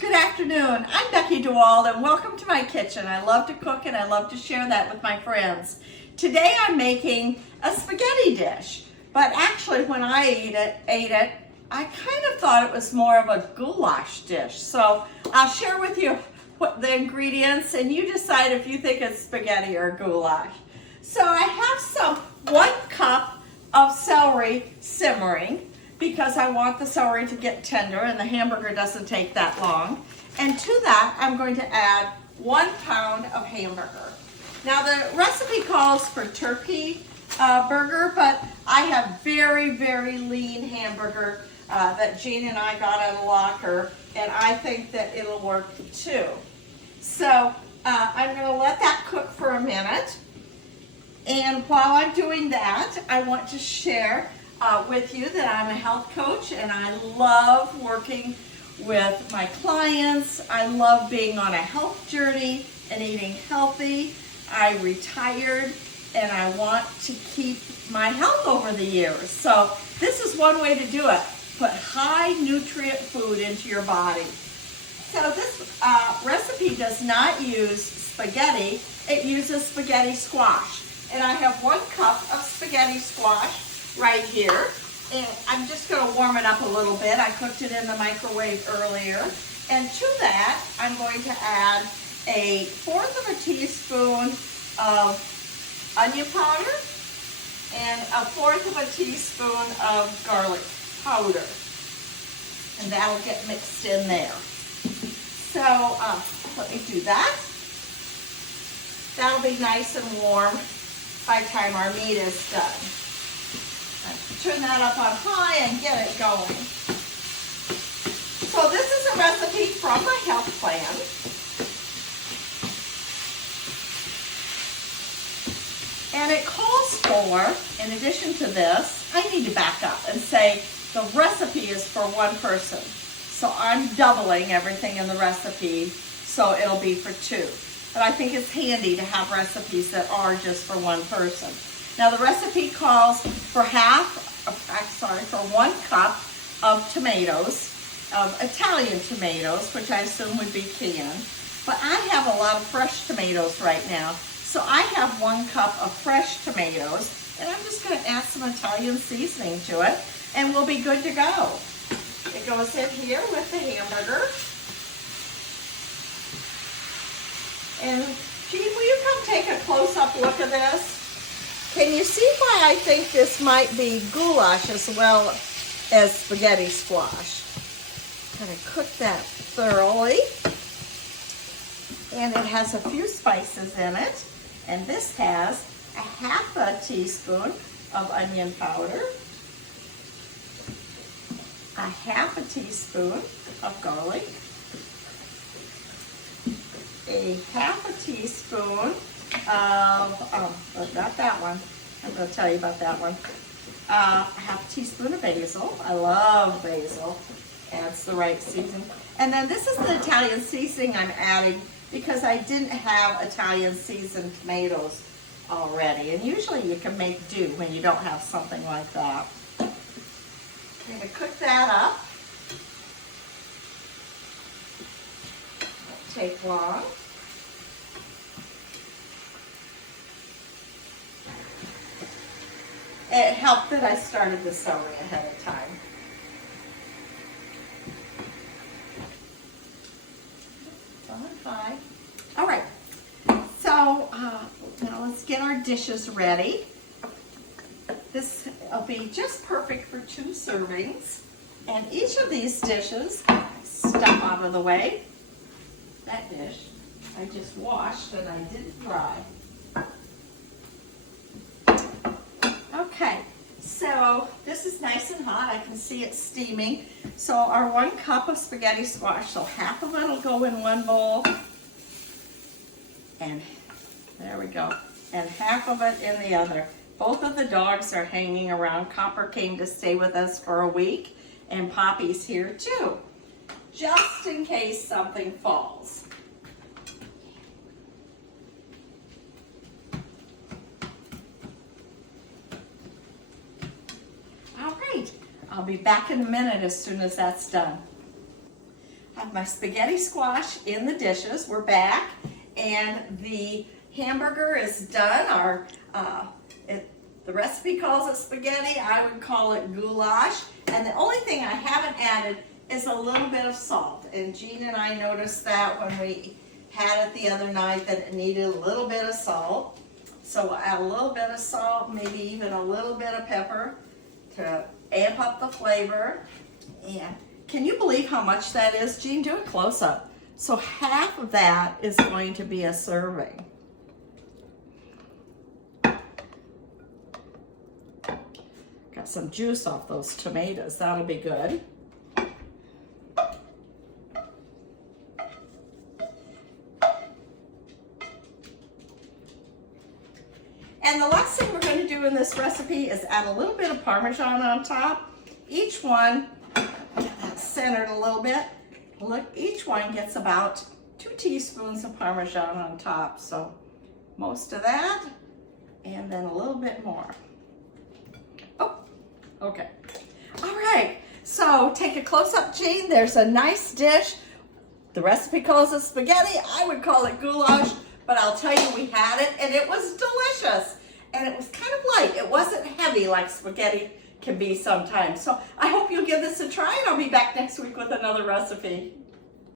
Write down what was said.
Good afternoon. I'm Becky DeWald and welcome to my kitchen. I love to cook and I love to share that with my friends. Today I'm making a spaghetti dish, but actually when I ate it, I kind of thought it was more of a goulash dish. So I'll share with you what the ingredients and you decide if you think it's spaghetti or goulash. So I have 1 cup of celery simmering, because I want the celery to get tender and the hamburger doesn't take that long. And to that, I'm going to add 1 pound of hamburger. Now the recipe calls for turkey burger, but I have very, very lean hamburger that Jean and I got at a locker, and I think that it'll work too. So I'm gonna let that cook for a minute. And while I'm doing that, I want to share with you that I'm a health coach and I love working with my clients. I love being on a health journey and eating healthy. I retired and I want to keep my health over the years. So this is one way to do it. Put high nutrient food into your body. So this recipe does not use spaghetti, it uses spaghetti squash. And I have 1 cup of spaghetti squash right here, and I'm just going to warm it up a little bit. I cooked it in the microwave earlier, and to that I'm going to add 1/4 of a teaspoon of onion powder and 1/4 of a teaspoon of garlic powder, and that'll get mixed in there. So let me do that. That'll be nice and warm by the time our meat is done. Turn that up on high and get it going. So this is a recipe from my health plan. And it calls for, in addition to this, I need to back up and say the recipe is for 1 person. So I'm doubling everything in the recipe, so it'll be for 2. But I think it's handy to have recipes that are just for 1 person. Now the recipe calls for 1 cup of tomatoes, of Italian tomatoes, which I assume would be canned. But I have a lot of fresh tomatoes right now, so I have 1 cup of fresh tomatoes, and I'm just going to add some Italian seasoning to it, and we'll be good to go. It goes in here with the hamburger. And Jean, will you come take a close-up look at this? Can you see why I think this might be goulash as well as spaghetti squash? Kind of cook that thoroughly. And it has a few spices in it. And this has 1/2 teaspoon of onion powder, 1/2 teaspoon of garlic, 1/2 teaspoon of, not that one, I'm going to tell you about that one, 1/2 teaspoon of basil. I love basil, adds the right seasoning. And then this is the Italian seasoning I'm adding because I didn't have Italian seasoned tomatoes already. And usually you can make do when you don't have something like that. I'm going to cook that up. Won't take long. It helped that I started the celery ahead of time. All right, so now let's get our dishes ready. This will be just perfect for 2 servings. And each of these dishes, stuff out of the way. That dish I just washed and I didn't dry. Okay, so this is nice and hot. I can see it steaming. So our 1 cup of spaghetti squash, so 1/2 of it will go in 1 bowl. And there we go. And 1/2 of it in the other. Both of the dogs are hanging around. Copper came to stay with us for a week, and Poppy's here too, just in case something falls. All right, I'll be back in a minute as soon as that's done. I have my spaghetti squash in the dishes. We're back, and the hamburger is done. The recipe calls it spaghetti. I would call it goulash. And the only thing I haven't added is a little bit of salt. And Jean and I noticed that when we had it the other night that it needed a little bit of salt. So we'll add a little bit of salt, maybe even a little bit of pepper to amp up the flavor. And can you believe how much that is? Jean, do a close-up. So half of that is going to be a serving. Got some juice off those tomatoes. That'll be good. And the last thing we're going to do in this recipe is add a little bit of Parmesan on top. Each one, get that centered a little bit. Look, each one gets about 2 teaspoons of Parmesan on top. So most of that, and then a little bit more. Oh, okay. All right, so take a close-up, Jean. There's a nice dish. The recipe calls it spaghetti. I would call it goulash, but I'll tell you, we had it, and it was delicious. And it was kind of light. It wasn't heavy like spaghetti can be sometimes. So I hope you'll give this a try, and I'll be back next week with another recipe.